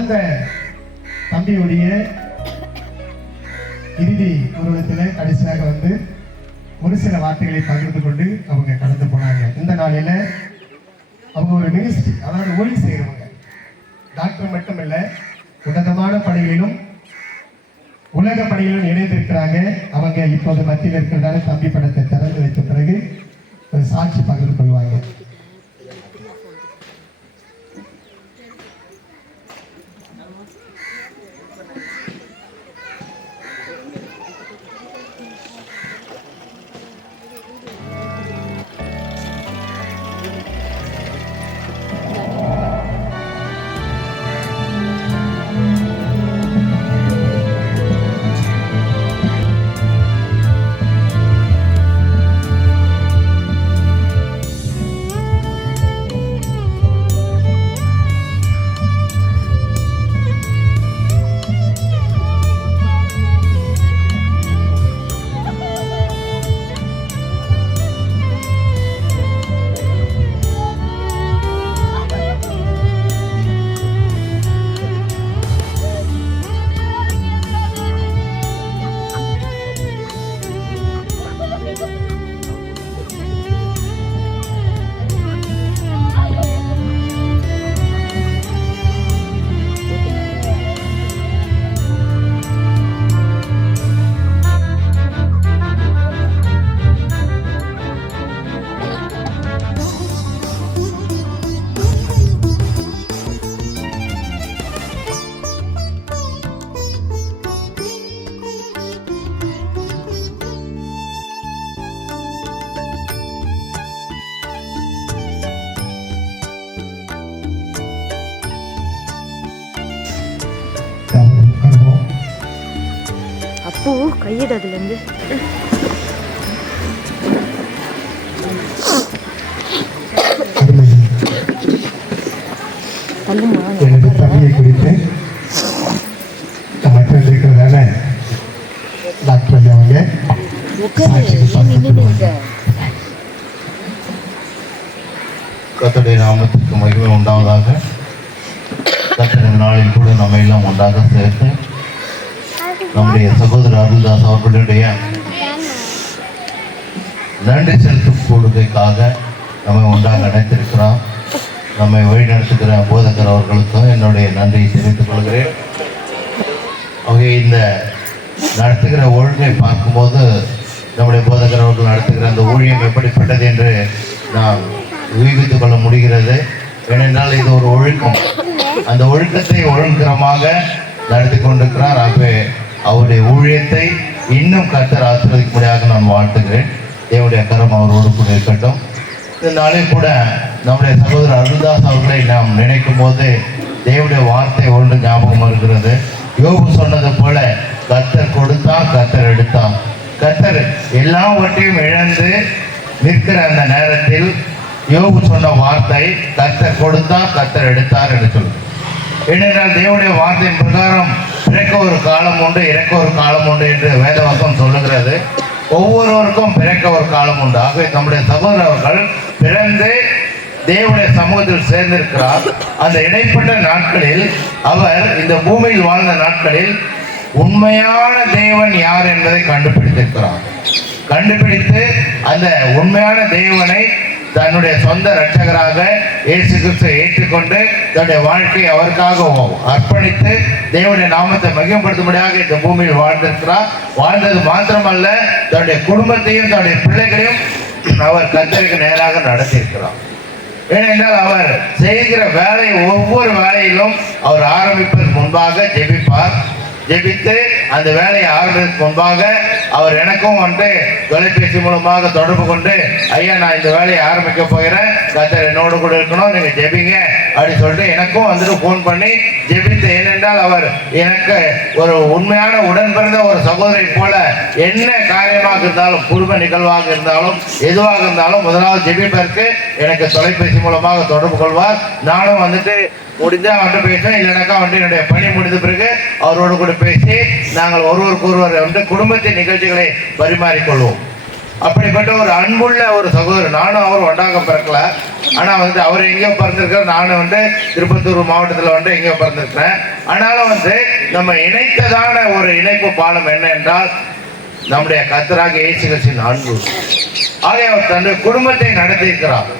வளர்ந்த தம்பியுடைய இறுதி உருவத்தில் கடைசியாக வந்து ஒரு சில வார்த்தைகளை பகிர்ந்து கொண்டு அவங்க கடந்து போனாங்க. இந்த நாளில் அவங்க ஒரு மினிஸ்ட்ரி, அதாவது ஊழி செய்கிறவங்க, டாக்டர் மட்டும் இல்லை, உன்னதமான பணிகளிலும் உலக பணிகளிலும் இணைந்திருக்கிறாங்க. அவங்க இப்போது மத்தியில் இருக்கிறதால தம்பி படத்தை திறந்து வைத்த பிறகு ஒரு சாட்சி பகிர்ந்து கொள்வாங்க. அப்போ கையிட அதுல இருந்து எனது தம்பியை குறித்து இருக்கிறதால டாக்டர் அவங்க கர்த்தருடைய நாமத்துக்கு மகிமை உண்டாவதாக. கர்த்தரின் நாளில் கூட நம்ம எல்லாம் ஒன்றாக சேர்த்து நம்முடைய சகோதரர் அருள்தாஸ் அவர்களுடைய நன்றி செலுத்தும் கூடுகைக்காக நம்ம ஒன்றாக அழைத்திருக்கிறோம். நம்மை வழிநடத்துகிற போதகர் அவர்களுக்கும் என்னுடைய நன்றியை தெரிவித்துக் கொள்கிறேன். அவங்க இந்த நடத்துகிற ஒழுங்கை பார்க்கும்போது நம்முடைய போதகர் அவர்கள் நடத்துகிற அந்த ஊழியம் எப்படிப்பட்டது என்று நாம் ஊகித்துக் கொள்ள முடிகிறது. ஏனென்றால் இது ஒரு ஒழுக்கம், அந்த ஒழுக்கத்தை ஒழுங்கமாக நடத்தி கொண்டிருக்கிறார். ஆகவே அவருடைய ஊழியத்தை இன்னும் கர்த்தர் ஆசீர்வதிக்கும்படியாக நான் வாழ்த்துகிறேன். தேவனுடைய கரம் அவரோடு கூட இருக்கட்டும். இந்த நாளில் கூட நம்முடைய சகோதரர் அருள்தாஸ் அவர்களை நாம் நினைக்கும் போது தேவனுடைய வார்த்தை ஒன்று ஞாபகம் இருக்கிறது. யோபு சொன்னது போல கர்த்தர் கொடுத்தான், கர்த்தர் எடுத்தான். கர்த்தர் எல்லாவற்றையும் இழந்து நிற்கிற அந்த நேரத்தில் யோபு சொன்ன வார்த்தை கர்த்தர் கொடுத்தார், கர்த்தர் எடுத்தார் என்று சொல்லுது. ஏனென்றால் தேவனுடைய வார்த்தையின் பிரகாரம் பிறக்க ஒரு காலம் உண்டு, இறக்க ஒரு காலம் உண்டு என்று வேதவாசம் சொல்லுகிறது. ஒவ்வொருவருக்கும் பிறக்க ஒரு காலம் உண்டு. ஆகவே நம்முடைய சகோதரர் அவர்கள் பிறந்து தேவனுடைய சமூகத்தில் சேர்ந்திருக்கிறார். அந்த இடைப்பட்ட நாட்களில் அவர் இந்த பூமியில் வாழ்ந்த நாட்களில் உண்மையான தேவன் யார் என்பதை கண்டுபிடித்திருக்கிறார். கண்டுபிடித்து அந்த உண்மையான தேவனை தன்னுடைய சொந்த இரட்சகராக இயேசு கிறிஸ்துவை ஏற்றுக்கொண்டு தன்னுடைய வாழ்க்கையை அவருக்காக அர்ப்பணித்து தேவனுடைய நாமத்தை மகிமைப்படுத்தும்படியாக இந்த பூமியில் வாழ்ந்திருக்கிறார். வாழ்ந்தது மாத்திரமல்ல, தன்னுடைய குடும்பத்தையும் தன்னுடைய பிள்ளைகளையும் அவர் கர்த்தருக்கு நேராக நடத்தியிருக்கிறார். ஏனென்றால் அவர் செய்கிற வேலை, ஒவ்வொரு வேலையிலும் அவர் ஆரம்பிப்பதற்கு முன்பாக ஜெபிப்பார். ஜெபித்து அந்த வேலையை ஆரம்பிப்பதற்கு முன்பாக அவர் எனக்கும் தொலைபேசி மூலமாக தொடர்பு கொண்டு, ஐயா நான் இந்த வேலையை ஆரம்பிக்க போகிறேன், கர்த்தர் என்னோடு கூட இருக்கணும், நீங்க ஜெபிங்க அப்படின்னு சொல்லிட்டு எனக்கும் ஃபோன் பண்ணி ஜெபித்து. ஏனென்றால் அவர் எனக்கு ஒரு உண்மையான உடன் பிறந்த ஒரு சகோதரி போல என்ன காரியமாக இருந்தாலும், குடும்ப நிகழ்வாக இருந்தாலும், எதுவாக இருந்தாலும் முதலாவது ஜெபிப்பதற்கு எனக்கு தொலைபேசி மூலமாக தொடர்பு கொள்வார். நானும் முடிஞ்சா பேசுவேன், இல்லைனாக்கா என்னுடைய பணி முடிந்த பிறகு அவரோடு கூட பேசி நாங்கள் ஒருவருக்கு ஒருவர் குடும்பத்தின் நிகழ்ச்சிகளை பரிமாறிக்கொள்வோம். அப்படிப்பட்ட ஒரு அன்புள்ள ஒரு சகோதரர். நானும் அவரும் ஒன்றாக பிறக்கல, ஆனால் வந்து அவர் எங்கேயோ பிறந்திருக்கார், நானும் வந்து திருப்பத்தூர் மாவட்டத்தில் வந்து எங்கேயோ பிறந்திருக்கிறேன். ஆனாலும் வந்து நம்ம இணைத்ததான ஒரு இணைப்பு பாலம் என்ன என்றால் நம்முடைய கர்த்தராகிய இயேசு கிறிஸ்துவின் அன்பு. ஆகவே அவர் தன்னுடைய குடும்பத்தை நடத்தியிருக்கிறார்,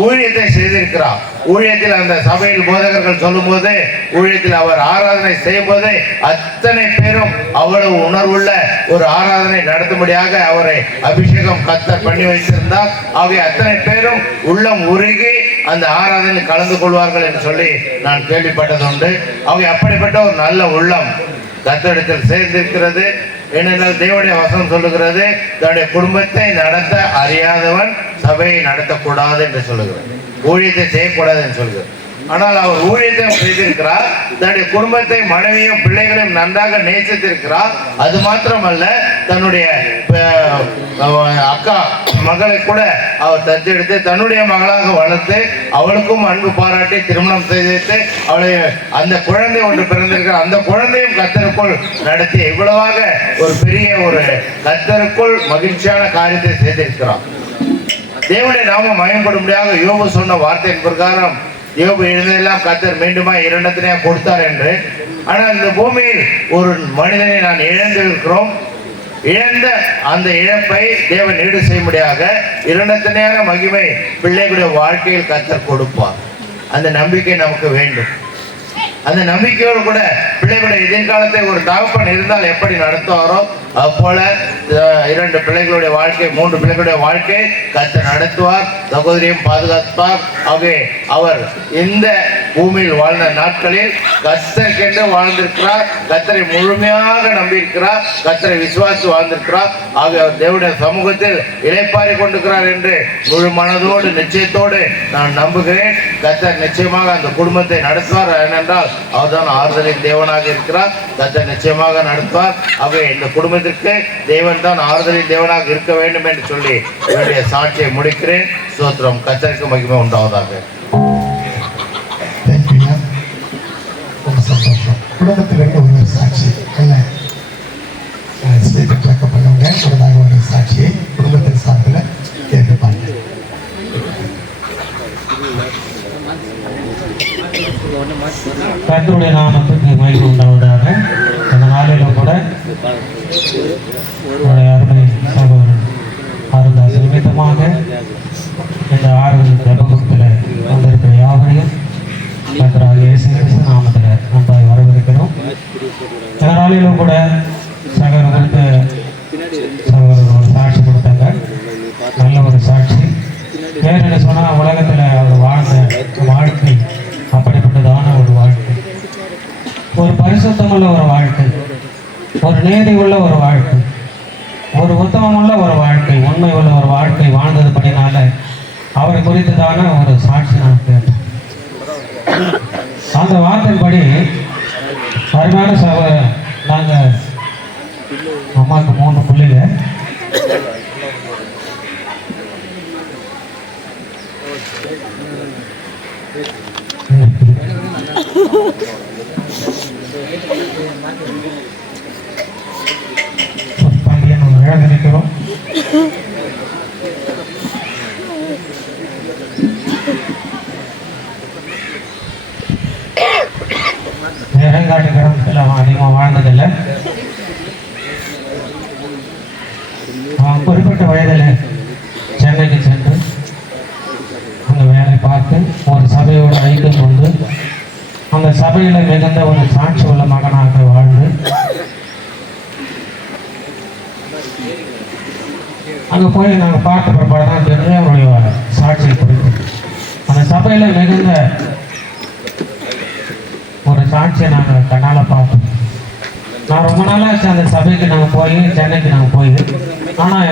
ஊழியத்தை செய்திருக்கிறார். ஊழியத்தில் அந்த சபையில் போதகர்கள் சொல்லும் போது, ஊழியத்தில் அவர் ஆராதனை செய்யும் போது அத்தனை பேரும் அவ்வளவு உணர்வுள்ள ஒரு ஆராதனை நடத்தும்படியாக அவரை அபிஷேகம் கர்த்தர் பண்ணி வைத்திருந்தார். ஆகிய அத்தனை பேரும் உள்ளம் உருகி அந்த ஆராதனை கலந்து கொள்வார்கள் என்று சொல்லி நான் கேள்விப்பட்டது உண்டு. ஆகிய அப்படிப்பட்ட ஒரு நல்ல உள்ளம் கர்த்தரிடத்தில் சேர்ந்திருக்கிறது. ஏனென்றால் தேவனுடைய வசனம் சொல்லுகிறது, தன்னுடைய குடும்பத்தை நடத்த அறியாதவன் சபையை நடத்தக்கூடாது என்று சொல்லுகிறார், ஊழியத்தை செய்யக்கூடாது என்று சொல்லுகிறார். ஆனால் அவர் ஊழியத்தையும் செய்திருக்கிறார், தன்னுடைய குடும்பத்தை மனைவியும் பிள்ளைகளையும் நன்றாக நேசித்திருக்கிறார். அது மாத்திரமல்ல, தன்னுடைய அக்கா மகளை கூட அவர் தத்தெடுத்து தன்னுடைய மகளாக வளர்த்து அவளுக்கும் அன்பு பாராட்டி திருமணம் செய்து அவளை அந்த குழந்தை ஒன்று பிறந்திருக்கிற அந்த குழந்தையும் கர்த்தருக்குள் நடத்தி இவ்வளவாக ஒரு பெரிய ஒரு கர்த்தருக்குள் மகிழ்ச்சியான காரியத்தை செய்திருக்கிறார். தேவனுடைய நாம மயம்படும்படியாக யோபு சொன்ன வார்த்தையின் பிரகாரம் யோபு எழுந்தெல்லாம் கர்த்தர் மீண்டுமா இரண்டத்தினே கொடுத்தார் என்று. ஆனால் இந்த பூமியில் ஒரு மனிதனை நான் இழந்திருக்கிறோம், இழந்த அந்த இழப்பை தேவன் ஈடு செய்யும்படியாக இரண்டத்தினையான மகிமை பிள்ளைகளுடைய வாழ்க்கையில் கர்த்தர் கொடுப்பார். அந்த நம்பிக்கை நமக்கு வேண்டும். அந்த நம்பிக்கையோடு கூட பிள்ளைகளுடைய எதிர்காலத்தை ஒரு தகப்பன் இருந்தால் எப்படி நடத்துவாரோ அப்போல 2 பிள்ளைகளுடைய வாழ்க்கை 3 பிள்ளைகளுடைய வாழ்க்கை கர்த்தர் நடத்துவார், சகோதரியும் பாதுகாப்பார். ஆகவே அவர் இந்த பூமியில் வாழ்ந்த நாட்களில் கர்த்தருக்கென்று வாழ்ந்திருக்கிறார், கர்த்தரை முழுமையாக நம்பியிருக்கிறார், கர்த்தரை விசுவாசி வாழ்ந்திருக்கிறார். ஆக அவர் தேவனுடைய சமூகத்தில் இளைப்பாரி கொண்டிருக்கிறார் என்று முழு மனதோடு நிச்சயத்தோடு நான் நம்புகிறேன். கர்த்தர் நிச்சயமாக அந்த குடும்பத்தை நடத்துவார். ஏனென்றால் அவர்தான் ஆறுதலின் தேவனாக இருக்கிறார். கர்த்தர் நிச்சயமாக நடத்துவார். ஆகவே இந்த குடும்பத்திற்கு தேவன் தான் ஆறுதலின் தேவனாக இருக்க வேண்டும் என்று சொல்லி என்னுடைய சாட்சியை முடிக்கிறேன். ஸ்தோத்திரம். கர்த்தருக்கு மகிமை உண்டாவதாக. குடும்பத்திலிருந்து ஒரு சாட்சி என்ன ஸ்டேட் பண்ணவங்க கூடதாக ஒரு சாட்சியை குடும்பத்தின் சார்பில் கேட்டுப்பாங்க. கர்த்தருடைய நாமத்துக்கு மகிமை உண்டாவதாக. அந்த நாளிலும் கூட அருமை சகோதரன் அருந்தாஸ் நிமித்தமாக இந்த ஆறுதல் ஜபகுத்தில் வந்திருக்கிற யாவரையும் கர்த்தராகிய இயேசு கிறிஸ்து நாமத்தில் நன்றாய் வரவேற்கிறோம். இந்த நாளிலும் கூட சகோதரர்களுக்கு சகோதரர் ஒரு சாட்சி கொடுத்தாங்க, நல்ல ஒரு சாட்சி. வேறு சொன்னால் உலகத்தில் அவர் வாழ்ந்த வாழ்க்கை அப்படிப்பட்டதான ஒரு வாழ்க்கை, ஒரு பரிசுத்தமுள்ள ஒரு வாழ்க்கை, ஒரு நீதி உள்ள ஒரு வாழ்க்கை, ஒரு உத்தமமுள்ள ஒரு வாழ்க்கை, உண்மை உள்ள ஒரு வாழ்க்கை வாழ்ந்தது படினால அவரை குறித்ததான ஒரு சாட்சி நான் கேட்டேன். அந்த வார்த்தைப்படி அருமையான சகோதரர், நாங்கள் அம்மாவுக்கு 3 பிள்ளைங்க. பையன் ஒன்று இழந்திருக்கிறோம். இறங்காட்டு கிராமத்தில் அவன் அதிகமாக வாழ்ந்ததில்லை. அவன் குறிப்பிட்ட வயதில் சென்னைக்கு சென்று அந்த வேலை பார்த்து ஒரு சபையோடு ஐக்கியம் கொண்டு அந்த சபையில் மிகுந்த ஒரு சாட்சி உள்ள மகனாக வாழ்ந்து அங்கே போய் நாங்கள் பார்த்த பிற்பாடு தான் தெரிஞ்சு அவருடைய சாட்சியை குறித்து அந்த சபையில் மிகுந்த ஒரு சாட்சியை நாங்கள் கண்ணால் பார்த்தோம். நான் ரொம்ப நாளாச்சு அந்த சபைக்கு நாங்கள் போய் சென்னைக்கு நாங்கள் போய், ஆனால்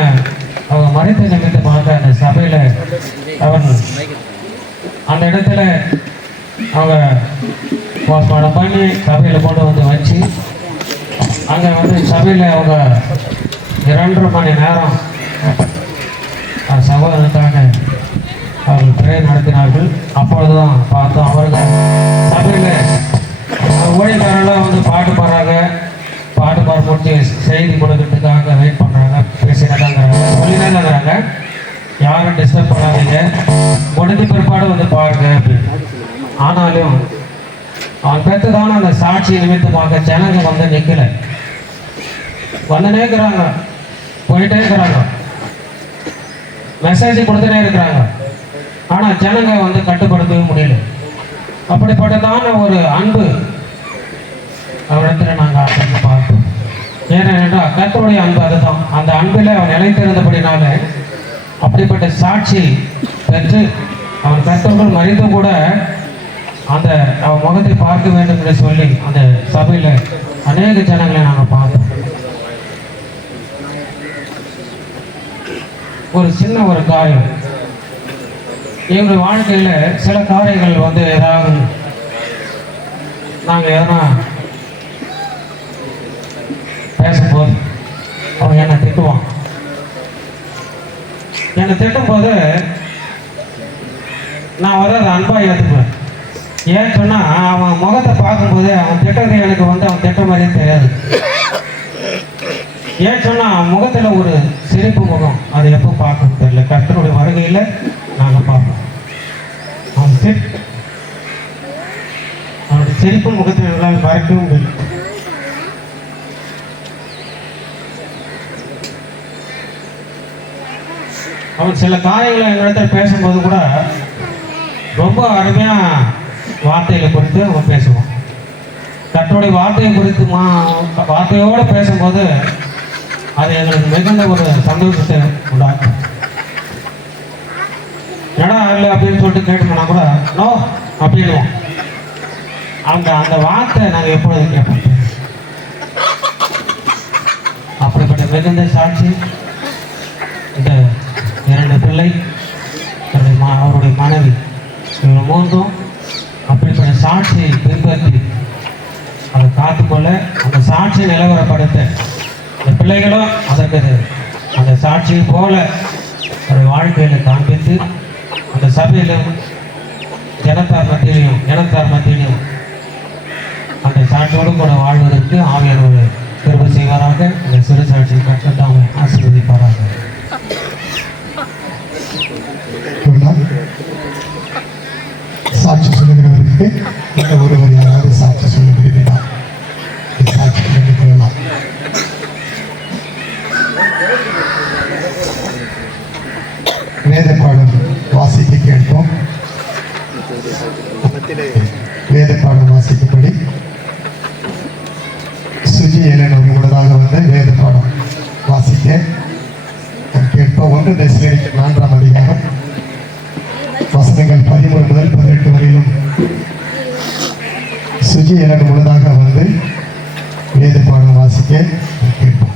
அவங்க மறித்த நிமித்தமாக அந்த சபையில் அவர் அந்த இடத்துல அவங்க போஸ்ட்மார்ட்டம் பண்ணி சபையில் கொண்டு வந்து வச்சு அங்கே வந்து சபையில் அவங்க 2.5 மணி நேரம் சகோதரனுக்காக அவர்கள் பிரேயர் நடத்தினார்கள். அப்பொழுதுதான் பார்த்தோம் அவர்கள் சபையில் ஊழியக்காரெல்லாம் வந்து பாட்டு பாடுறாங்க, பாட்டு பாட முடிச்சு செய்தி கொடுக்கறதுக்காக வெயிட் பண்ணுறாங்க, பேசினதாங்கிறாங்க, சொல்லினால வந்தீங்க, முடிஞ்ச பிற்பாடு வந்து பாருங்க அப்படின்னு. ஆனாலும் அவன் பெற்றதான அந்த சாட்சி நிமித்தமாக ஜனங்க வந்து நிற்கல, வந்துட்டே இருக்கிறாங்க, போயிட்டே இருக்கிறாங்க, மெசேஜ் கொடுத்துட்டே இருக்கிறாங்க. ஆனால் ஜனங்க வந்து கட்டுப்படுத்தவே முடியல. அப்படிப்பட்டதான ஒரு அன்பு அவரிடத்துல நாங்கள் அன்பு பார்த்தோம். ஏனென்றால் கர்த்தருடைய அன்பு அதுதான். அந்த அன்பில் அவன் நிலைத்திருந்தபடினால அப்படிப்பட்ட சாட்சி பெற்று அவன் கர்த்தருக்குள் மறித்தும் கூட அந்த அவன் முகத்தை பார்க்க வேண்டும் என்று சொல்லி அந்த சபையில் அநேக ஜனங்களை நாங்கள் பார்த்தோம். ஒரு சின்ன ஒரு காரியம், எங்களுடைய வாழ்க்கையில் சில காரியங்கள் வந்து ஏதாவது நாங்கள் எதனா பேசும்போது அவன் என்னை திட்டுவான். என்னை திட்டும்போது நான் வந்து அதை அன்பாக ஏற்றுக்குவேன். ஏன்னு சொன்னால் அவன் முகத்தை பார்க்கும்போது அவன் திட்டது எனக்கு வந்து அவன் திட்ட மாதிரியே தெரியாது. ஏன்னு சொன்னால் அவன் முகத்தில் ஒரு சிரிப்பு முகம், அது எப்போ பார்க்கணும் தெரியல. கர்த்தருடைய வருகையில் நாங்கள் பார்ப்போம். அவனுடைய சிரிப்பு முகத்தில் எங்களால் மறக்கவும் முடியும். அவன் சில காரியங்களை எங்களிடத்தில் பேசும்போது கூட ரொம்ப அருமையாக வார்த்தைகளை குறித்து அவன் பேசுவான். கர்த்தருடைய வார்த்தையை குறித்து வார்த்தையோடு பேசும்போது அது எங்களுக்கு மிகுந்த ஒரு சந்தோஷத்தை உண்டாக்கும். ஏடா இல்லை அப்படின்னு சொல்லிட்டு கேட்டோம்னா கூட நோ அப்படின்வோம். அந்த வார்த்தை நாங்கள் எப்பொழுது கேட்போம். அப்படிப்பட்ட மிகுந்த சாட்சி இந்த 2 பிள்ளை, அவருடைய மனைவி, இவங்க மூன்றும் அப்படிப்பட்ட சாட்சியை பின்பற்றி அதை காத்துக்கொள்ள, அந்த சாட்சியை நிலவரப்படுத்த அந்த பிள்ளைகளும் அதற்கு அந்த சாட்சியை போல ஒரு வாழ்க்கையில் காண்பித்து அந்த சபையிலும் ஜனத்தார் மத்தியிலையும் அந்த சாட்சியோடு கூட வாழ்வதற்கு ஆவியானவர் கிருபை செய்வாராக. இந்த சிறு சாட்சியை கட்டத்தாமை ஆசீர்வதிப்பாராக. சாட்சி சொல்லுகிறவருக்கு இந்த ஒருவர் யாராவது சாட்சி சொல்ல முடியுமா? சாட்சி சொல்லிக்கொள்ளலாம். வேத பாடம் வாசிக்க கேட்போம். வேத பாடம் வாசிக்கும்படி சுஜி ஏலன் அவர்களோடதாக வந்து வேத பாடம் வாசிக்க கேட்போம். 1 தெசலோனிக்கர் 4ஆம் அதிகாரம் வசனங்கள் 13 முதல் 18 வரையிலும் சுஜி ஏலன் முழுதாக வந்து வேத பாடம் வாசிக்க கேட்போம்.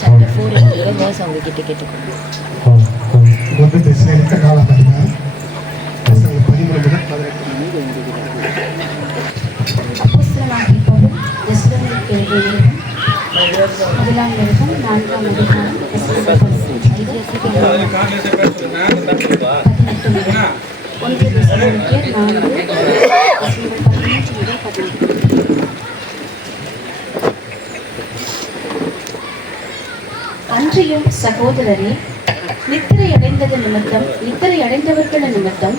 chapter 4 என்கிற verse அவங்க கிட்ட கேட்டுக்கோங்க. 1 தெசலோனிக்கர் 4ஆம் அதிகாரம் வசனங்கள் 13 முதல் 18. அப்போஸ்தலனாகிய பவுல் தெசலோனிக்கேயருக்கு எழுதிய முதலாம் நிருபம் 4ஆம் அதிகாரம் 18 1 தெசலோனிக்கேயர் 4:13-18. அன்றியும் சகோதரரே, நித்திரை அடைந்தவர்கள் நிமித்தம்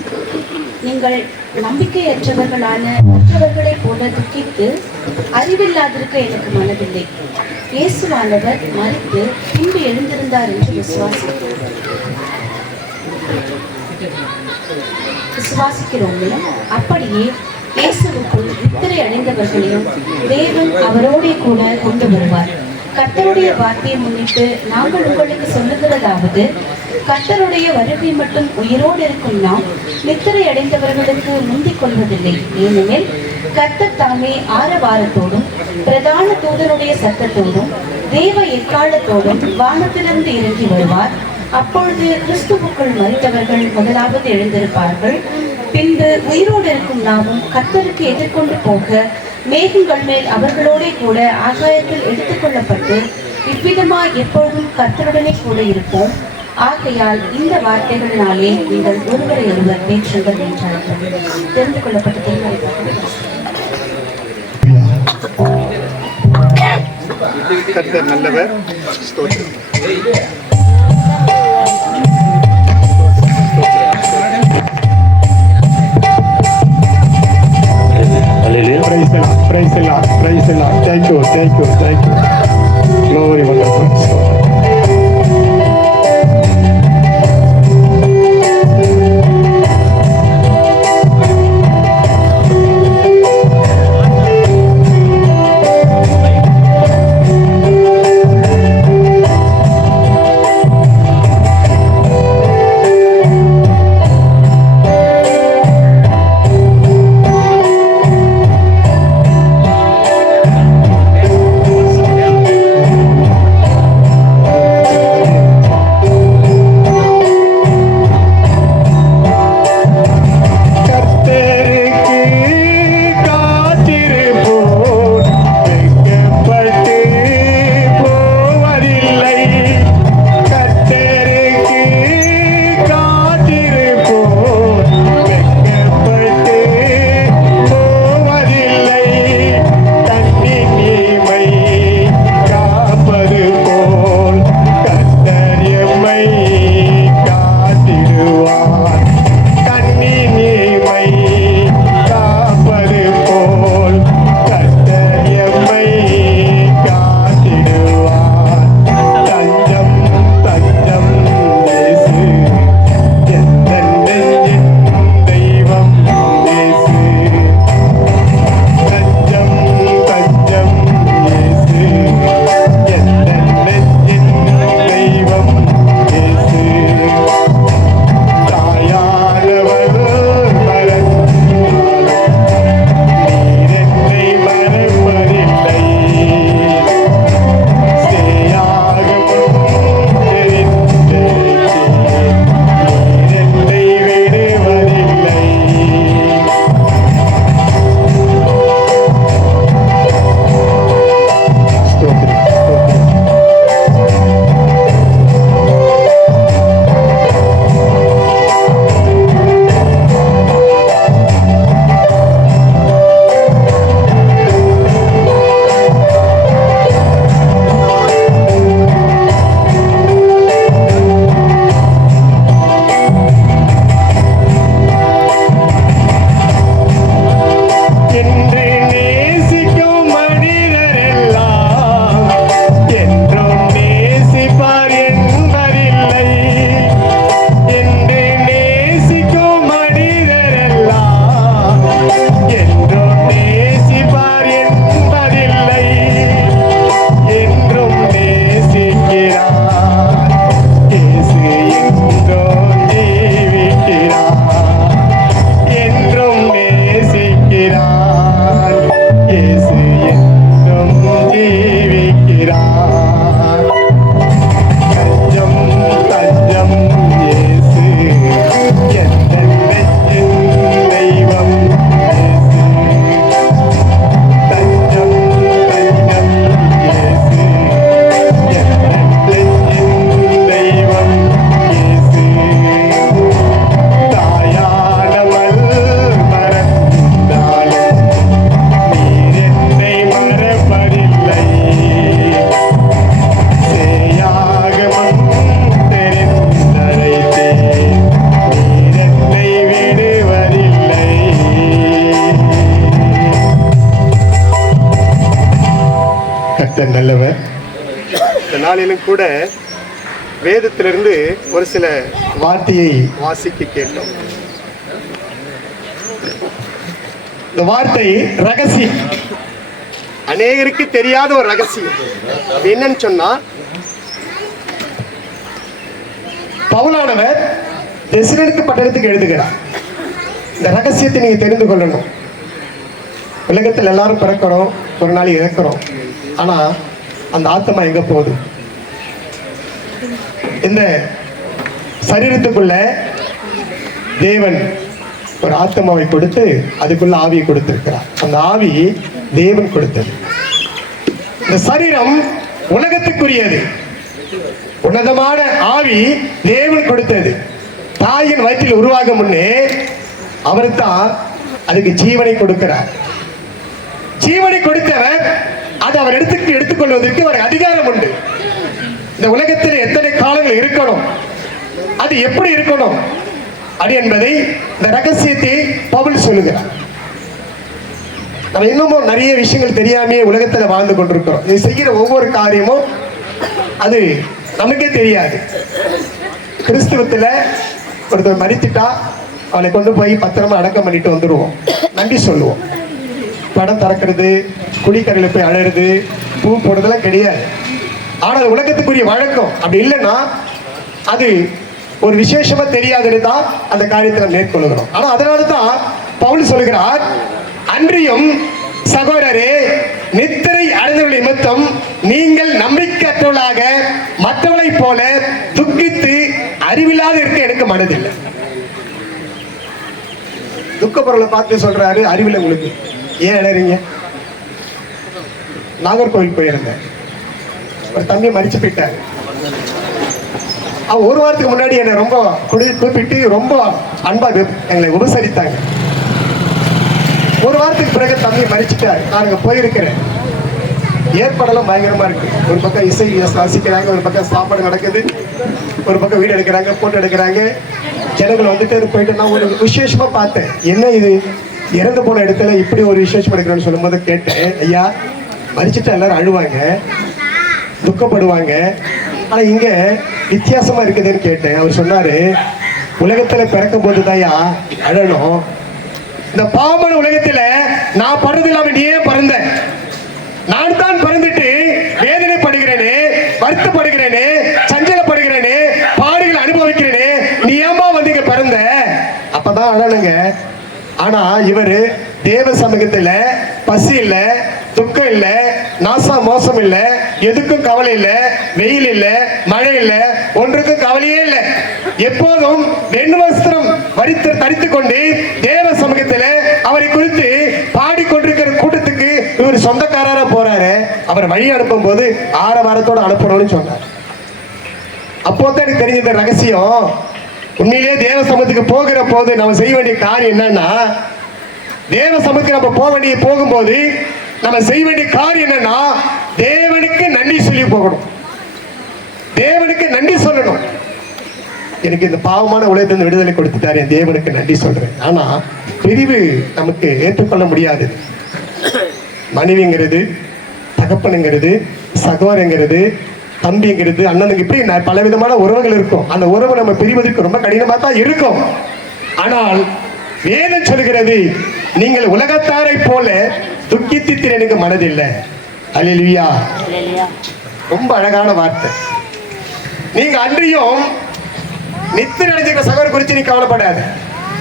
நீங்கள் நம்பிக்கையற்றவர்களான மற்றவர்களைப் போல துக்கித்து அறிவில்லாதிருக்க எனக்கு மனதில்லை. இயேசுவானவர் மரித்து பின்பு எழுந்திருந்தார் என்று விசுவாசிக்கிறோமே. அப்படியே இயேசுவுக்குள் நித்திரை அடைந்தவர்களையும் தேவன் அவரோடே கூட கொண்டு வருவார். கர்த்தருடைய வார்த்தையை முன்னிட்டு நாங்கள் உங்களுக்கு சொல்லுகிறதாவது, கர்த்தருடைய வருகை மட்டும் உயிரோடு இருக்கும் நாம் நித்திரை அடைந்தவர்களுக்கு முந்திக் கொள்வதில்லை. ஏனெனில் கர்த்தர் தாமே ஆரவாரத்தோடும் பிரதான தூதனுடைய சத்தத்தோடும் தேவ எக்காலத்தோடும் வானத்திலிருந்து இறங்கி வருவார். அப்பொழுது கிறிஸ்துவுக்குள் மரித்தவர்கள் முதலாவது எழுந்திருப்பார்கள். பின்பு உயிரோடு இருக்கும் நாமும் கர்த்தருக்கு எதிர்கொண்டு போக மேகங்கள் மேல் அவர்களோட கூட ஆகாயத்தில் எடுத்துக்கொள்ளப்பட்டு இவ்விதமாய் எப்பொழுதும் கர்த்தருடனே கூட இருப்போம். ஆகையால் இந்த வார்த்தைகளினாலே நீங்கள் ஒருவரை ஒருவர் பேச்சுங்கள் என்றார்கள். தெரிந்து கொள்ளப்பட்ட திருமண கர்த்தர் நல்லவர். ஸ்தோத்திரம். Praise the Lord. Praise the Lord. Thank you. Glory, wonderful. கர்த்தர் நல்லவர். இந்த நாளிலும் கூட வேதத்திலிருந்து ஒரு சில வார்த்தையை வாசிக்க கேட்டோம். இந்த வார்த்தை ரகசியம், அநேகருக்கு தெரியாத ஒரு ரகசியம். என்னன்னு சொன்னா, பவுலானவர் தெசலோனிக்கே பட்டணத்துக்கு எழுதுகிறார். இந்த ரகசியத்தை நீங்க தெரிந்து கொள்ளணும். உலகத்தில் எல்லாரும் பிறக்கிறோம், ஒரு நாள் இறக்கிறோம். ஆனா அந்த ஆத்மா எங்க போகுது? இந்த சரீரத்துக்குள்ள தேவன் ஒரு ஆத்மாவை கொடுத்து அதுக்குள்ள ஆவியை கொடுத்திருக்கிறார். அந்த ஆவி தேவன் கொடுத்தது. இந்த சரீரம் உலகத்துக்குரியது. உன்னதமான ஆவி தேவன் கொடுத்தது. தாயின் வயிற்றில் உருவாக முன்னே அவர் தான் அதுக்கு ஜீவனை கொடுக்கிறார். ஜீவனை கொடுத்தவர் அதை அவர் எடுத்துக்கொள்வதற்கு ஒரு அதிகாரம் உண்டு. இந்த உலகத்தில் எத்தனை காலங்கள் இருக்கணும், அது எப்படி இருக்கணும் அப்படி என்பதை இந்த ரகசியத்தை பவுல் சொல்லுகிறார். நம்ம இன்னமும் நிறைய விஷயங்கள் தெரியாமையே உலகத்துல வாழ்ந்து கொண்டிருக்கிறோம். இது செய்கிற ஒவ்வொரு காரியமும் அது நமக்கே தெரியாது. கிறிஸ்துவத்துல ஒருத்தர் மரித்துட்டா அவளை கொண்டு போய் பத்திரமா அடக்கம் பண்ணிட்டு வந்துடுவோம், நன்றி சொல்லுவோம். படம் திறக்கிறது, குடிக்கரையில போய் அழறது, பூ போடுறதெல்லாம் கிடையாது. ஆனால் உலகத்துக்குரிய வழக்கம். அப்படி இல்லைன்னா அது ஒரு விசேஷமா தெரியாதுன்னு தான் அந்த காரியத்தை மேற்கொள்கிறோம். ஆனா அதனால தான் பவுல் சொல்கிறார், அன்றியும் சகோதரரே, நித்திரை அடைந்தவர்கள் நிமித்தம் நீங்கள் நம்பிக்கையற்றவர்களாக மற்றவர்களை போல துக்கித்து அறிவில்லாத இருக்க எனக்கு மனதில்லை. துக்கப்பொருளை பார்த்து சொல்றாரு, அறிவில்லை உங்களுக்கு, ஏன் இழறீங்க? நாகர்கோவில் போயிருந்தேன், ஒரு தம்பி மரிச்சு போயிட்டாரு. அவன் ஒரு வாரத்துக்கு முன்னாடி என்னை ரொம்ப கூப்பிட்டு ரொம்ப அன்பா எங்களை உபசரித்தாங்க. ஒரு வாரத்துக்கு பிறகு தம்பி மரிச்சிட்டாரு. நான் அங்க போயிருக்கிறேன். ஏற்பாடெல்லாம் பயங்கரமா இருக்கு. ஒரு பக்கம் இசை வாசிக்கிறாங்க, ஒரு பக்கம் சாப்பாடு நடக்குது, ஒரு பக்கம் வீடு எடுக்கிறாங்க, போட்டோ எடுக்கிறாங்க. ஜனங்கள் வந்துட்டு போயிட்டு நான் ஒரு விசேஷமா பார்த்தேன். என்ன இது, இறந்து போன இடத்துல இப்படி ஒரு விசேஷம் எடுக்கிறேன்னு சொல்லும் போது கேட்டேன், ஐயா மரிச்சிட்டு எல்லாரும் அழுவாங்க, துக்கப்படுவாங்க, ஆனா இங்க வித்தியாசமா இருக்குதுன்னு கேட்டேன். அவர் சொன்னாரு, உலகத்துல பிறக்கும் போதுதான்யா அழணும். இந்த பாவமான உலகத்துல நான் பறந்து இல்லாம நீ ஏன் பறந்த? நான் தான் பறந்துட்டு வேதனைப்படுகிறேனே, வருத்தப்படுகிறேனே, சஞ்சலப்படுகிறேனே, பாடுகளை அனுபவிக்கிறேனே, நீ ஏமா வந்து இங்க பிறந்த? அப்பதான் அழனுங்க. ஆனா இவரு தேவ சமூகத்துல பசி இல்ல, துக்கம் இல்ல, நாசா மோசம் இல்ல, எதுக்கும் கவலை இல்ல, வெயில் இல்ல, மழை இல்ல, ஒன்றுக்கும் கவலையே இல்ல. எப்போதும் வெண் வஸ்திரம் தரித்துக் கொண்டு தேவ சமூகத்துல அவரை குறித்து பாடிக்கொண்டிருக்கிற கூட்டத்துக்கு இவர் சொந்தக்காரரா போறாரு. அவர் வழி அனுப்பும் போது ஆரவாரத்தோட அனுப்பணும்னு சொன்னார். அப்போதான் எனக்கு தெரிஞ்ச ரகசியம். உண்மையிலேயே தேவ சமூகத்துக்கு போகிற போது நம்ம செய்ய வேண்டிய காரியம் என்னன்னா, தேவ சமூகத்துக்கு நம்ம போகும்போது நம்ம செய்ய வேண்டிய காரியம் என்னன்னா, தேவனுக்கு நன்றி சொல்லி போகணும். தேவனுக்கு நன்றி சொல்லணும். எனக்கு இந்த பாவமான உலகத்திலிருந்து விடுதலை கொடுத்துட்டாரு, என் தேவனுக்கு நன்றி சொல்றேன். ஆனா பிரிவு நமக்கு ஏற்றுக்கொள்ள முடியாது. மனைவிங்கிறது, தகப்பனுங்கிறது, சகோதரங்கிறது, தம்பிங்கிறது, அண்ணனுக்கு, இப்படி பல விதமான உறவுகள் இருக்கும். அந்த உறவு நம்ம பிரிவதற்கு ரொம்ப கடினமா தான் இருக்கும். ஆனால் வேதம் சொல்கிறது, நீங்கள் உலகத்தாரை போல துக்கித்து எனக்கு மனதில்லை. அல்லேலூயா. ரொம்ப அழகான வார்த்தை. நீங்க அன்றியும் நித்திரை அடைஞ்சிருக்கிற சகோதரர் குறித்து நீ கவலைப்படாது,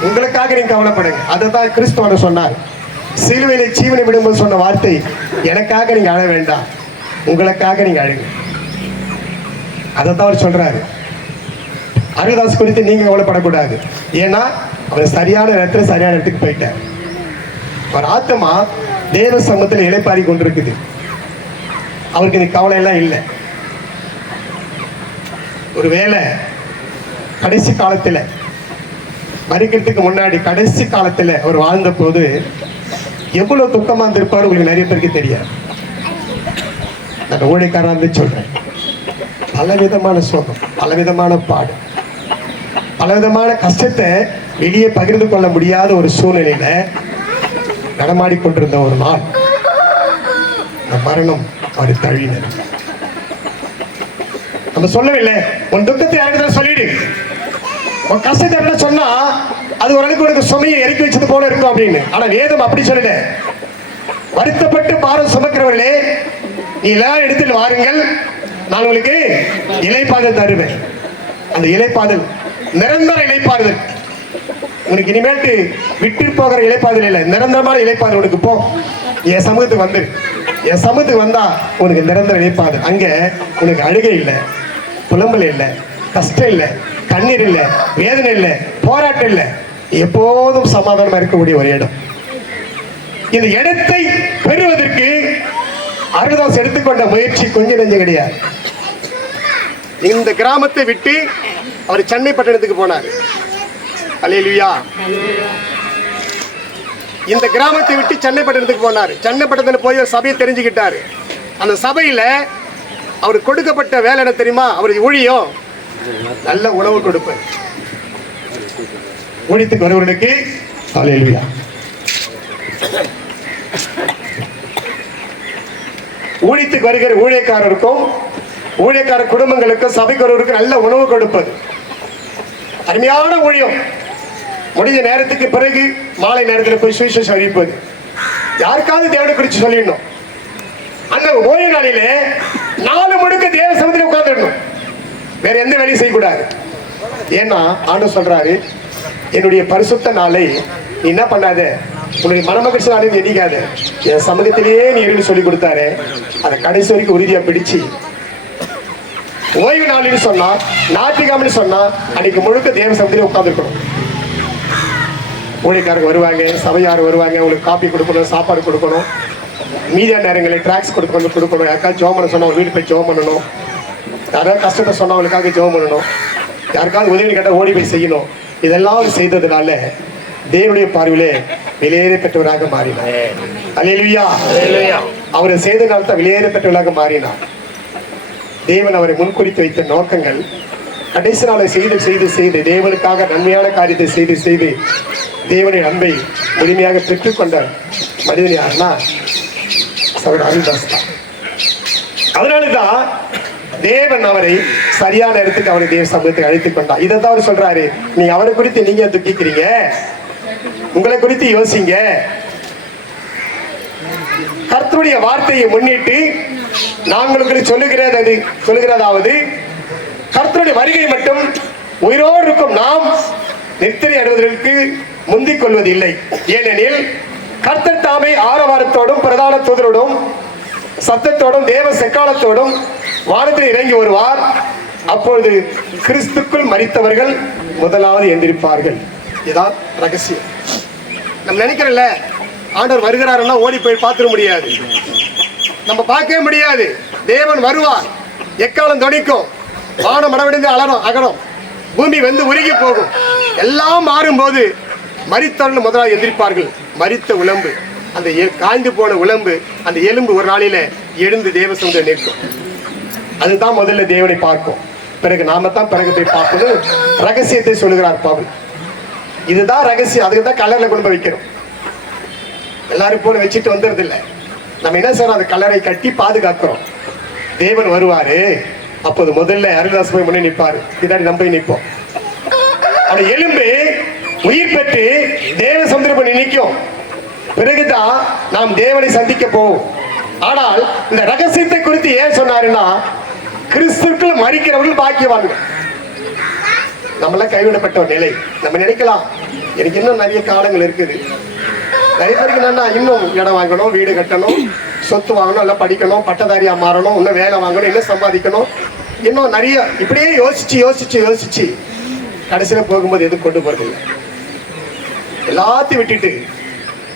உங்களுக்காக நீங்க கவலைப்படுங்க. அதைத்தான் கிறிஸ்துவன் சொன்னார். சிலுவையிலே ஜீவனை விடும்போது சொன்ன வார்த்தை, எனக்காக நீங்க அழ வேண்டாம், உங்களுக்காக நீங்க அழுங்க. அதைத்தான் அவர் சொல்றாரு. அருள்தாஸ் குறித்து நீங்க கவலைப்படக்கூடாது. ஏன்னா அவர் சரியான நேரத்தில் சரியான இடத்துக்கு போயிட்டார். அவர் ஆத்மா தேவ சமூகத்தில் இளைப்பாரி கொண்டிருக்குது. அவருக்கு இந்த கவலை எல்லாம் இல்லை. ஒருவேளை கடைசி காலத்துல, மறிக்கிறதுக்கு முன்னாடி கடைசி காலத்துல அவர் வாழ்ந்த போது எவ்வளவு துக்கமா இருந்திருப்பாரு உங்களுக்கு நிறைய பேருக்கு தெரியாது. நான் ஊழியக்காரா இருந்து சொல்றேன். பலவிதமான சோகம், பலவிதமான பாடு, பலவிதமான கஷ்டத்தை வெளியே பகிர்ந்து கொள்ள முடியாத ஒரு சூழ்நிலையில நடமாடிக்கொண்டிருந்த ஒரு நாள் மரணம் அவரை தழுவினர். நம்ம சொல்லவில்லை, உன் துக்கத்தை யார்கிட்ட சொல்லிடு, உன் கஷ்டத்தை என்ன சொன்னா அது ஒரு உனக்கு சுமையை இறக்கி வச்சது போல இருக்கும் அப்படின்னு. ஆனா வேதம் அப்படி சொல்லல. வருத்தப்பட்டு பாரம் சுமக்கிறவர்களே, நீ எல்லாம் எடுத்துட்டு வாருங்கள், நான் உங்களுக்கு இளைப்பாறுதல் தருவேன். அந்த இளைப்பாறுதல் நிரந்தர இளைப்பாறுதல். உனக்கு இனிமேட்டு விட்டு போகிற இளைப்பாறுதல் இல்லை, நிரந்தரமான இளைப்பாறுதல் உனக்கு. போ, என் சமூகத்துக்கு வந்து, என் சமூகத்துக்கு வந்தா உனக்கு நிரந்தர இளைப்பாறுதல். அங்க உனக்கு அழுகை இல்லை, புலம்பல் இல்லை, கஷ்டம் இல்லை, கண்ணீர் இல்லை, வேதனை இல்லை, போராட்டம் இல்லை, எப்போதும் சமாதானமா இருக்கக்கூடிய ஒரு இடம். இந்த இடத்தை பெறுவதற்கு அருள்தாஸ் எடுத்துக்கொண்ட முயற்சி கொஞ்சம் நெஞ்சம் கிடையாது. இந்த கிராமத்தை விட்டு அவர் சென்னை பட்டணத்துக்கு போனார். அல்லேலூயா. இந்த கிராமத்தை விட்டு சென்னை பட்டணத்துக்கு போனார். சென்னை பட்டணத்துல போய் ஒரு சபையை தெரிஞ்சுக்கிட்டாரு. அந்த சபையில் அவருக்கு கொடுக்கப்பட்ட வேலை என்ன தெரியுமா? அவருக்கு ஊழியம் நல்ல உணவு கொடுப்பார். ஊழியத்துக்கு வருவனுக்கு ஹல்லேலூயா. ஊழியத்துக்கு வருகிற ஊழியக்காரருக்கும் ஊழியக்கார குடும்பங்களுக்கும் சபைக்கு வருவருக்கு நல்ல உணவு கொடுப்பது அருமையான ஊழியம். முடிஞ்ச நேரத்துக்கு பிறகு மாலை நேரத்தில் போய் சுவிசேஷம் அறிவிப்பது, யாருக்காவது தேவனை குறித்து சொல்லிடணும். அந்த ஓய்வு நாளிலே 4 முழுக்க தேவ சமூகத்தில் உட்கார்ந்துடணும், வேற எந்த வேலையும் செய்யக்கூடாது. ஏன்னா ஆண்டவர் சொல்றாரு, என்னுடைய பரிசுத்த நாளை நீ என்ன பண்ணாத, உன்னுடைய மனமகிழ்ச்சி நாளை எண்ணிக்காத, என் சமூகத்திலேயே நீ இருந்து சொல்லி கொடுத்தாரு. அதை கடைசி வரைக்கும் உறுதியா பிடிச்சு ஓய்வு நாள்னு சொன்னா, ஞாயிற்றுக்கிழமைன்னு சொன்னா அன்னைக்கு முழுக்க தேவ சமூகத்திலே உட்கார்ந்துருக்கணும். ஊழியக்காரங்க வருவாங்க, சபையார் வருவாங்க, அவங்களுக்கு காப்பி கொடுக்கணும், சாப்பாடு கொடுக்கணும், மீதியான நேரங்களில் ட்ராக்ஸ் கொடுக்கணும். யாருக்காவது ஜோம் பண்ண சொன்னா வீடு போய் ஜோம் பண்ணணும், யாராவது கஷ்டத்தை சொன்னா அவங்களுக்காக ஜோம் பண்ணணும், யாருக்காவது உதவி கேட்டால் ஓடி போய் செய்யணும். இதெல்லாம் செய்ததுனால தேவனுடைய பார்வையிலே வெளியேற பெற்றவராக மாறினார். அல்லேலூயா. அவரை செய்தனால தான் வெளியேற பெற்றவராக மாறினார். தேவன் அவரை முன்குறித்து வைத்த நோக்கங்கள் கடைசி நாளை செய்து தேவனுக்காக நன்மையான காரியத்தை செய்து தேவனின் அன்பை முழுமையாக பெற்றுக்கொண்ட மனிதன் யாருன்னா சகோதரர் அருள்தாஸ் தான். அதனாலதான் தேவன் அவரை சரியான இடத்துக்கு அவரை தேவ சமூகத்தை அழைத்துக் கொண்டார். இதை தான் அவர் சொல்றாரு, நீ அவரை குறித்து நீங்க துக்கிக்கிறீங்க, உங்களை குறித்து யோசிங்க. கர்த்தருடைய வார்த்தையை முன்னிட்டு நாங்கள் உங்களுக்கு சொல்லுகிறதாவது, கர்த்தருடைய வருகை மட்டும் உயிரோடு இருக்கும் நாம் நித்திரை அடைவதற்கு முந்திக் கொள்வதில்லை. ஏனெனில் கர்த்தர் தாமே ஆரவாரத்தோடும் பிரதான தூதரோடும் சத்தத்தோடும் தேவ செக்காலத்தோடும் வானத்தில் இறங்கி வருவார். அப்பொழுது கிறிஸ்துக்குள் மரித்தவர்கள் முதலாவது எந்திரிப்பார்கள். இதான் ரகசியம். நம்ம நினைக்கிறோம்ல, ஆண்டவர் வருகிறாருன்னா ஓடி போய் பார்த்துட முடியாது, நம்ம பார்க்கவே முடியாது. தேவன் வருவார், எக்காலம் தொனிக்கும், வானம் மடவடைந்து அகரும், பூமி வந்து உருகி போகும். எல்லாம் மாறும்போது மரித்தவர்கள் முதலாவது எந்திரிப்பார்கள். மரித்த உடம்பு, அந்த காய்ந்து போன உடம்பு, அந்த எலும்பு ஒரு நாளில எழுந்து தேவ சமூகத்தில் நிற்கும். அதுதான் முதல்ல தேவனை பார்க்கும், பிறகு நாம தான் பிறகு போய் பார்க்கணும். ரகசியத்தை சொல்லுகிறார் பவுல். இதுதான் ரகசியம். அதுக்கு தான் கலர்ல கொண்டு போய் வைக்கிறோம். எல்லாரும் போல வச்சுட்டு வந்துடுறது இல்லை. நம்ம என்ன செய்யறோம், அந்த கலரை கட்டி பாதுகாக்கிறோம். தேவன் வருவாரு, அப்போது முதல்ல அருள்தாஸ் போய் முன்னே நிற்பாரு, பின்னாடி நம்ம போய் நிற்போம். அந்த எலும்பு உயிர் பெற்று தேவ சமுத்திரம் நிற்கும். பிறகுதான் நாம் தேவனை சந்திக்க போவோம். ஆனால் இந்த ரகசியத்தை குறித்து ஏன் சொன்னாருன்னா, கிறிஸ்துக்குள் மரிக்கிறவர்கள் பாக்கியவான்கள். நம்மள கைவிடப்பட்ட ஒரு நிலை. நம்ம நினைக்கலாம், எனக்கு இன்னும் நிறைய காலங்கள் இருக்குது, நிறைய பேருக்கு என்னன்னா இன்னும் இடம் வாங்கணும், வீடு கட்டணும், சொத்து வாங்கணும், எல்லாம் படிக்கணும், பட்டதாரியா மாறணும், இன்னும் வேலை வாங்கணும், இன்னும் சம்பாதிக்கணும், இன்னும் நிறைய இப்படியே யோசிச்சு கடைசியில போகும்போது எதுவும் கொண்டு போறது இல்லை. எல்லாத்தையும் விட்டுட்டு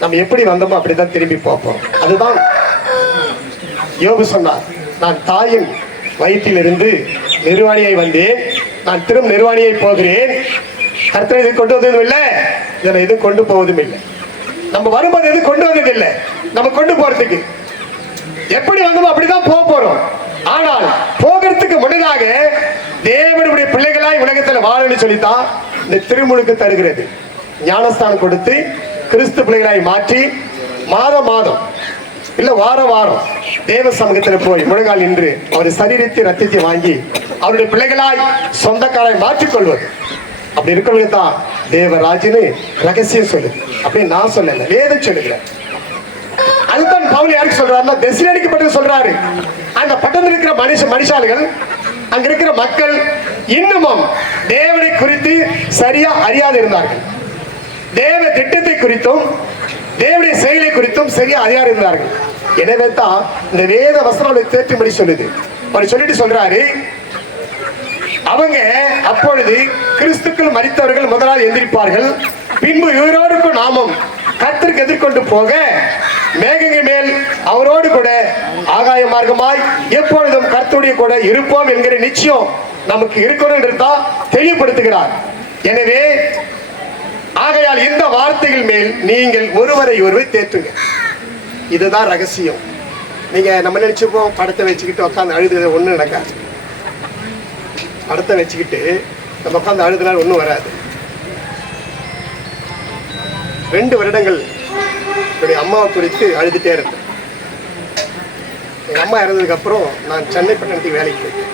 நம்ம எப்படி வந்தோமோ அப்படிதான் திரும்பி பார்ப்போம். அதுதான் யோபு சொன்னார், நான் தாயின் வயிற்றிலிருந்து நிர்வாணியை வந்தேன், நான் திரும்ப நிர்வாணியை போகிறேன். கர்த்தர் இது கொண்டு வந்ததும் இல்லை, இதில் எதுவும் கொண்டு போவதும் இல்லை. நம்ம வரும்போது எதுவும் கொண்டு வந்தது இல்லை, நம்ம கொண்டு போறதுக்கு எப்படி வந்தோமோ அப்படிதான் போறோம். ஆனால் போகிறதுக்கு முன்னதாக தேவனுடைய பிள்ளைகளாய் உலகத்தில் வாழணும்னு சொல்லித்தான் இந்த திருமுழுக்கு தருகிறது. ஞானஸ்தானம் கொடுத்து கிறிஸ்து பிள்ளைகளாய் மாற்றி மாதம் இல்ல வாரம் தேவ சமூகத்தில் போய் முழங்கால் நின்று அவர் சரீரத்தை ரத்தத்தை வாங்கி அவருடைய பிள்ளைகளாய் சொந்தக்காராய் மாற்றிக்கொள்வது. அப்படி இருக்கிறவங்க தான் தேவராஜின்னு ரகசியம் சொல்லுது. அப்படி நான் சொல்லல, வேதம் சொல்லுகிறேன். அதுதான் பவுல் யாருக்கு சொல்றாருன்னா, தெசலோனிக்கேயருக்கு சொல்றாரு. அந்த பட்டணத்தில் இருக்கிற மனுஷாளிகள், அங்க இருக்கிற மக்கள் இன்னமும் தேவனை குறித்து சரியா அறியாது இருந்தார்கள். தேவ திட்டத்தை குறித்தும் தேவனுடைய செயலை குறித்தும் சரியா அறியாது இருந்தார்கள். எனவே தான் இந்த வேத வசனம் தேற்றும்படி சொல்லுது. அவர் சொல்லிட்டு சொல்றாரு, அவங்க அப்பொழுது கிறிஸ்துக்குள் மரித்தவர்கள் முதலாவது எந்திரிப்பார்கள், பின்பு இவரோடுக்கும் நாமும் கர்த்தருக்கு எதிர்கொண்டு போக மேகங்கள் மேல் அவரோடு கூட ஆகாய மார்க்கமாய் எப்பொழுதும் கர்த்தருடைய கூட இருப்போம் என்கிற நிச்சயம் நமக்கு இருக்கணும் என்றா தெளிவுபடுத்துகிறார். எனவே ஆகையால் இந்த வார்த்தைகள் மேல் நீங்கள் ஒருவரை ஒருவர் தேற்றுங்க. இதுதான் ரகசியம். நீங்கள் நம்ம நினச்சிப்போம் படத்தை வச்சுக்கிட்டு உட்காந்து அழுது ஒன்றும் நடக்காது. படத்தை வச்சுக்கிட்டு நம்ம உட்காந்து அழுதுனால ஒன்றும் வராது. 2 வருடங்கள் என்னுடைய அம்மாவை குறித்து அழுதுகிட்டே இருந்தேன். எங்கள் அம்மா இறந்ததுக்கப்புறம் நான் சென்னை பட்டணத்துக்கு வேலைக்கு போயிட்டேன்.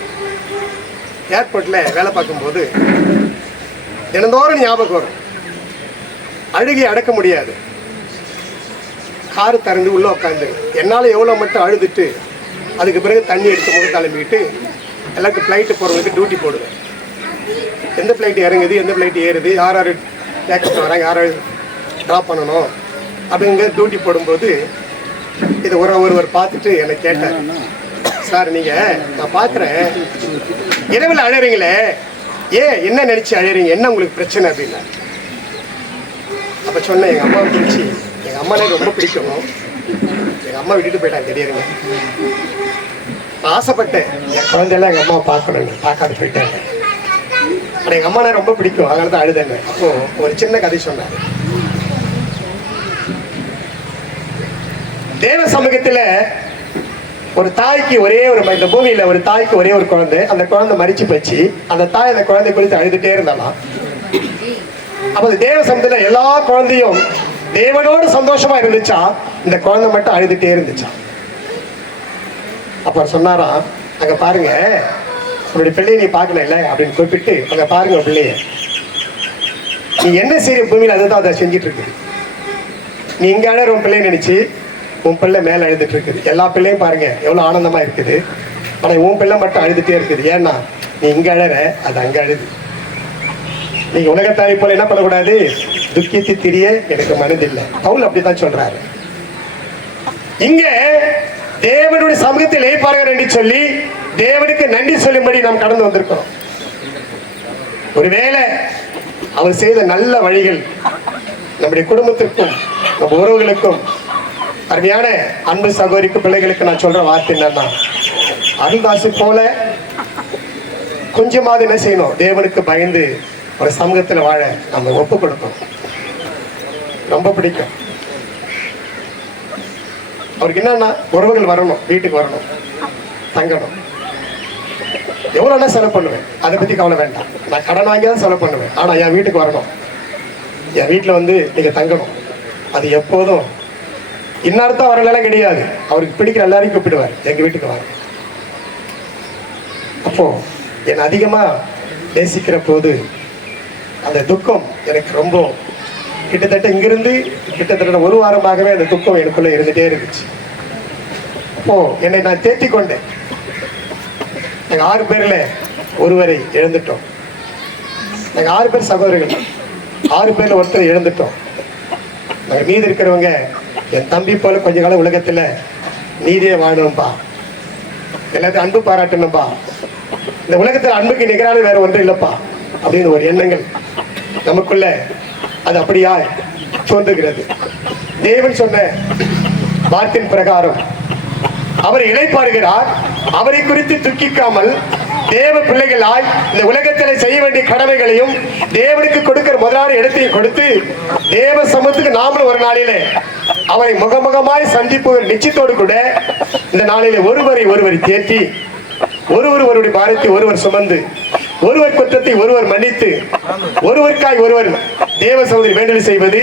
ஏர்போர்ட்டில் வேலை பார்க்கும்போது தினந்தோறும் ஞாபகம் வரும். அழுகி அடக்க முடியாது. காரு திறந்து உள்ளே உட்காந்து என்னால் எவ்வளோ மட்டும் அழுதுட்டு அதுக்கு பிறகு தண்ணி எடுத்து முக கிளம்பிக்கிட்டு எல்லாருக்கும் ஃப்ளைட்டு போகிறவங்களுக்கு டியூட்டி போடுவேன். எந்த ஃப்ளைட்டு இறங்குது, எந்த ஃப்ளைட்டு ஏறுது, யார் யார் டேக்கப் வராங்க, யார் யார் ட்ராப் பண்ணணும் அப்படிங்கிற டியூட்டி போடும்போது இதை ஒருவர் பார்த்துட்டு என்னை கேட்டார், சார் நீங்கள் நான் பார்க்குறேன் இரவில் அழறீங்களே, என்ன நினச்சி அழறீங்க, என்ன உங்களுக்கு பிரச்சனை அப்படின்னா. அப்போ சொன்னேன், எங்கள் அம்மாவை பிடிச்சி, எங்கள் அம்மா எனக்கு ரொம்ப பிடிக்கும், எங்கள் அம்மா விட்டுட்டு போயிட்டாங்க திடீர்னு. நான் ஆசைப்பட்டேன் என் குழந்தையெல்லாம் எங்கள் அம்மாவை பார்க்கணுங்க, பார்க்காது போயிட்டாங்க. ஆனால் எங்கள் அம்மா ரொம்ப பிடிக்கும், அதனால தான் அழுதாங்க. அப்போது ஒரு சின்ன கதை சொன்னார். தேவ சமூகத்தில் ஒரு தாய்க்கு இந்த பூமியில் ஒரு தாய்க்கு ஒரே ஒரு குழந்தை, அந்த குழந்தை மரிச்சு போச்சு. அந்த தாய் அந்த குழந்தை குறித்து அழுதுகிட்டே இருந்தாலாம். அப்போ தேவ சமூகத்தில் எல்லா குழந்தையும் தேவனோடு சந்தோஷமா இருந்துச்சா, இந்த குழந்தை மட்டும் அழுதுகிட்டே இருந்துச்சா. அப்ப சொன்னாராம், அங்க பாருங்க உன்னுடைய பிள்ளையை நீ பார்க்கல இல்லை அப்படின்னு குறிப்பிட்டு, அங்க பாருங்க பிள்ளைய, நீ என்ன செய்ய பூமியில் அதுதான் அதை செஞ்சிட்டு இருக்குது. நீ இங்க அழற உன் பிள்ளைய நினைச்சு உன் பிள்ளை மேல அழுதுட்டு இருக்குது. எல்லா பிள்ளையும் பாருங்க எவ்வளவு ஆனந்தமா இருக்குது, ஆனா உன் பிள்ளை மட்டும் அழுதுட்டே இருக்குது. ஏன்னா நீ இங்க அழற, அது அங்க அழுது. நீங்க உலகத்தாய் போல என்ன பண்ணக்கூடாது, துக்கித்து திரிய எனக்கு மனதில்லை. பவுல் அப்படித்தான் சொல்றாரு. இங்க தேவனுடைய சமூகத்தில் இளைப்பாறுகிறார் என்று சொல்லி தேவனுக்கு நன்றி சொல்லும்படி நாம் கடந்து வந்திருக்கிறோம். ஒருவேளை அவர் செய்த நல்ல வழிகள் நம்முடைய குடும்பத்திற்கும் நம்ம உறவுகளுக்கும், அருமையான அன்பு சகோதரிக்கு பிள்ளைகளுக்கு நான் சொல்ற வார்த்தை என்னன்னா, அருள்தாசி போல கொஞ்சமாவது என்ன செய்யணும், தேவனுக்கு பயந்து ஒரு சமூகத்தில் வாழ நம்ம ஒப்பு கொடுக்கணும். ரொம்ப பிடிக்கும் அவருக்கு. என்னன்னா உறவுகள் வரணும், வீட்டுக்கு வரணும், தங்கணும். எவ்வளோனா செலவு பண்ணுவேன், அதை பற்றி கவலை வேண்டாம். நான் கடன் வாங்கி தான் செலவு பண்ணுவேன், ஆனால் என் வீட்டுக்கு வரணும், என் வீட்டில் வந்து நீங்கள் தங்கணும். அது எப்போதும் இன்னார்தான் வரலாம் கிடையாது. அவருக்கு பிடிக்கிற எல்லாரையும் கூப்பிடுவார், எங்கள் வீட்டுக்கு வாங்க. அப்போ என்னை அதிகமாக நேசிக்கிற போது அந்த துக்கம் எனக்கு ரொம்ப, கிட்டத்தட்ட இங்கிருந்து கிட்டத்தட்ட 1 வாரமாகவே அந்த துக்கம் எனக்குள்ள இருந்துட்டே இருந்துச்சு. அப்போ என்னை நான் தேத்தி கொண்டேன். நாங்கள் 6 பேர்ல ஒருவரை இழந்துட்டோம். நாங்கள் 6 பேர் சகோதரர்கள், 6 பேர்ல ஒருத்தரை இழந்துட்டோம். நாங்கள் மீதி இருக்கிறவங்க, என் தம்பி போல கொஞ்ச காலம் உலகத்துல நீதியே வாழணும்பா, எல்லாத்தையும் அன்பு பாராட்டணும்பா, இந்த உலகத்தில் அன்புக்கு நிகரான வேற ஒன்றும் இல்லப்பா அப்படின்னு ஒரு எண்ணங்கள் நமக்குள்ள அது அப்படியா தோன்றுகிறது. தேவன் சொன்ன வார்த்தையின் பிரகாரம் அவர் இளைப்பாறுகிறார். அவரை குறித்து துக்கிக்காமல் தேவ பிள்ளைகளாய் இந்த உலகத்தில் செய்ய வேண்டிய கடமைகளையும் தேவனுக்கு கொடுக்கிற முதலான இடத்தையும் கொடுத்து தேவ சமூகத்துக்கு நாமளும் ஒரு நாளிலே அவரை முகமுகமாய் சந்திப்பு நிச்சயத்தோடு கூட இந்த நாளிலே ஒருவரை தேற்றி, ஒருவருடைய பாரத்தை ஒருவர் சுமந்து, ஒருவர் குற்றத்தை ஒருவர் மன்னித்து, ஒருவருக்காய் ஒருவர் தேவ சகோதரி வேண்டல் செய்வது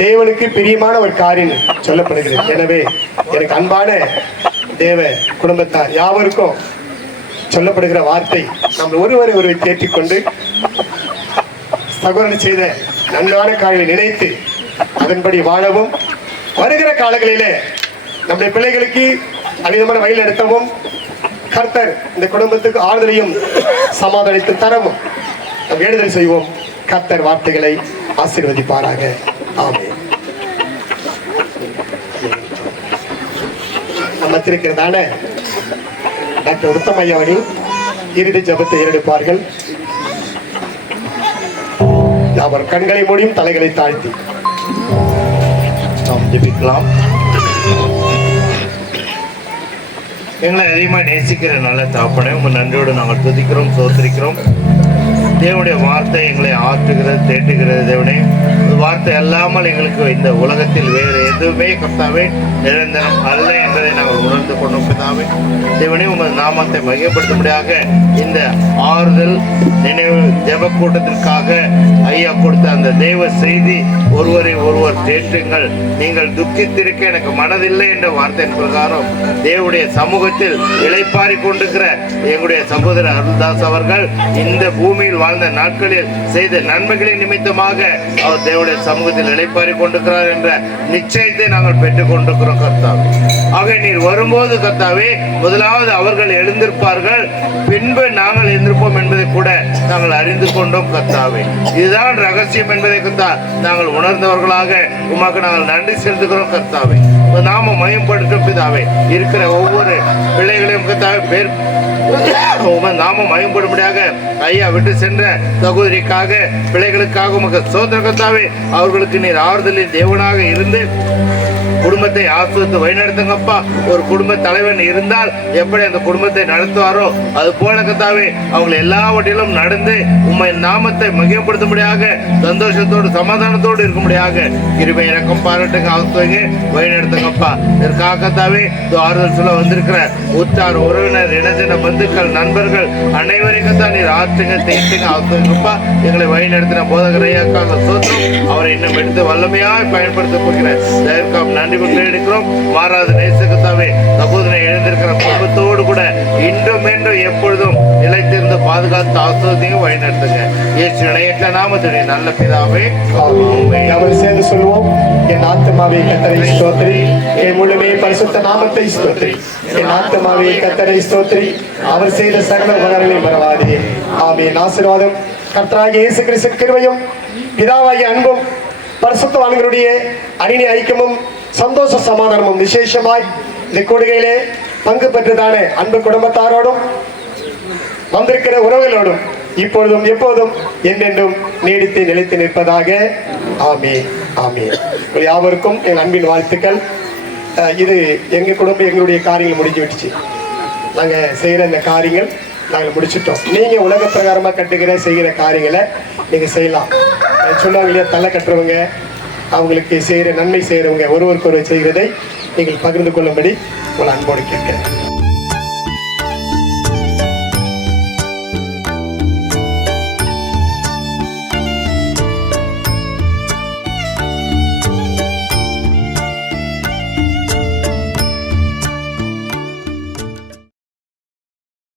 தேவனுக்கு பிரியமான ஒரு காரியம் சொல்லப்படுகிறது. எனவே எனக்கு அன்பான தேவ குடும்பத்தார் யாவருக்கும் சொல்லப்படுகிற வார்த்தை, நம்ம ஒருவரை தேற்றிக்கொண்டு சகோதரன் செய்த நன்றான காரியங்களை நினைத்து அதன்படி வாழவும், வருகிற காலங்களிலே நம்முடைய பிள்ளைகளுக்கு அமிதமான வயல் நடத்தவும், கர்த்தர் இந்த குடும்பத்துக்கு ஆறுதலையும் சமாதானித்து தரவும் நாம் வேண்டுதல் செய்வோம். கர்த்தர் வார்த்தைகளை ஆசீர்வதிப்பாராக. ஆமென். நம்ம இருக்கிறதான டாக்டர் உத்தமையா அவர்கள் இறுதி ஜபத்தை ஏறெடுப்பார்கள். அவர் கண்களை மூடியும் தலைகளை தாழ்த்தி நாம் ஜெபிக்கலாம். எங்களை அதிகமாக நேசிக்கிற நல்ல தாப்பனை உங்கள் நன்றியோடு நாங்கள் துதிக்கிறோம், சோதரிக்கிறோம். தேவனுடைய வார்த்தை எங்களை ஆற்றுகிறது, தேட்டுகிறது. தேவனே வார்த்தை அல்லாமல் எங்களுக்கு இந்த உலகத்தில் வேறு எதுவுமே கர்த்தாவே நிரந்தரம் அல்ல என்பதை நாங்கள் உணர்ந்து கொண்டோம் பிதாவே. தேவனே, உமது நாமத்தை மையப்படுத்தும்படியாக இந்த ஆறுதல் நினைவு ஜெப கூட்டத்திற்காக ஐயா கொடுத்த அந்த தெய்வ செய்தி, ஒருவரை ஒருவர் தேற்றுங்கள், நீங்கள் துக்கித்திருக்க எனக்கு மனதில்லை என்ற வார்த்தையின் பிரகாரம் தேவனுடைய சமூகத்தில் இளைப்பாரி கொண்டிருக்கிற எங்களுடைய சகோதரர் அருள்தாஸ் அவர்கள் இந்த பூமியில் வாழ்ந்த நாட்களில் செய்த நன்மைகளின் நிமித்தமாக அவர் தேவனுடைய சமூகத்தில் இளைப்பாரி கொண்டிருக்கிறார் என்ற நிச்சயத்தை நாங்கள் பெற்றுக் கொண்டிருக்கிறோம் கர்த்தாவே. ஆக நீர் வரும்போது கர்த்தாவே, முதலாவது அவர்கள் எழுந்திருப்பார்கள், பின்பு நாங்கள் எழுந்திருப்போம் என்பதை கூட நாங்கள் அறிந்து கொண்டோம் கர்த்தாவே. இதுதான் ரகசியம் என்பதை கர்த்தா நாங்கள் உணர்ந்தவர்களாக உமக்கு நாங்கள் நன்றி செலுத்துகிறோம் கர்த்தாவே. நாம மயம்படுத்தும் பிதாவே, இருக்கிற ஒவ்வொரு பிள்ளைகளையும் கர்த்தாவே பேர் நாம மயம்படும்படியாக ஐயா விட்டு சென்ற சகோதரிக்காக பிள்ளைகளுக்காக உமக்கு சோதர கர்த்தாவே, அவர்களுக்கு நீர் ஆறுதலின் தேவனாக இருந்து குடும்பத்தை ஆசிரியத்து வழிநடத்துங்கப்பா. ஒரு குடும்ப தலைவன் இருந்தால் எப்படி அந்த குடும்பத்தை நடத்துவாரோ அது போல கர்த்தாவே அவங்களை எல்லாவற்றிலும் நடந்து உம்மை நாமத்தை மகிமைப்படுத்தும்படியாக சந்தோஷத்தோடு சமாதானத்தோடு இருக்கும்படியாக கிருபை இறக்கம் பாராட்டுங்க, ஆசுவங்க வழிநடத்துங்கப்பா. இதற்காக கர்த்தாவே ஆறுதல் சொல்ல வந்திருக்கிற உற்றார் உறவினர் இனஜன பந்துக்கள் நண்பர்கள் அனைவரையும் கர்த்தா நீர் ஆற்றுங்க தேய்த்துங்க ஆசுவங்கப்பா. எங்களை வழிநடத்தின போதகர் ஐயாக்காக சோத்திரம், அவரை இன்னும் எடுத்து வல்லமையாக பயன்படுத்த போகிறேன். நன்றி எடுக்கிறோம். மாறாத நேசகத்தாவே சகோதரனை எழுந்திருக்கிற குடும்பத்தோடு கூட இன்றும் என்றும் எப்பொழுதும் நிலைத்திருந்து பாதுகாத்து ஆசீர்வதிங்க வழிநடத்துங்க. இயேசு இணையற்ற நாமத்திலே நல்ல பிதாவே. அவர் சேர்ந்து சொல்லுவோம். என் ஆத்துமாவே கர்த்தரை ஸ்தோத்திரி, என் முழுமே பரிசுத்த நாமத்தை ஸ்தோத்திரி. என் ஆத்துமாவே கர்த்தரை ஸ்தோத்திரி, அவர் செய்த சகல உபகாரங்களை மறவாதே. ஆமென். ஆசீர்வாதம் கர்த்தராகிய இயேசு கிறிஸ்துவின் கிருபையும் பிதாவாகிய அன்பும் பரிசுத்தவான்களுடைய அணினி ஐக்கியமும் சந்தோஷ சமாதானமும் விசேஷமாய் இந்த கூடுகையிலே பங்கு பெற்றதான அன்பு குடும்பத்தாரோடும் வந்திருக்கிற உறவுகளோடும் இப்பொழுதும் எப்போதும் என்றென்றும் நீடித்து நிலைத்து நிற்பதாக. ஆமென். ஆமென். யாவருக்கும் என் அன்பின் வாழ்த்துக்கள். இது எங்க குடும்பம் எங்களுடைய காரியங்கள் முடிஞ்சு விட்டுச்சு. நாங்கள் செய்கிற இந்த காரியங்கள் நாங்கள் முடிச்சிட்டோம். நீங்கள் உலக பிரகாரமாக கட்டுகிற செய்கிற காரியங்களை நீங்கள் செய்யலாம். சொன்னாங்க இல்லையா, தலை கட்டுறவங்க, அவங்களுக்கு செய்கிற நன்மை செய்கிறவங்க ஒருவருக்கு ஒருவர் செய்கிறதை நீங்கள் பகிர்ந்து கொள்ளும்படி உங்கள் அன்போடு கேட்கிறேன்.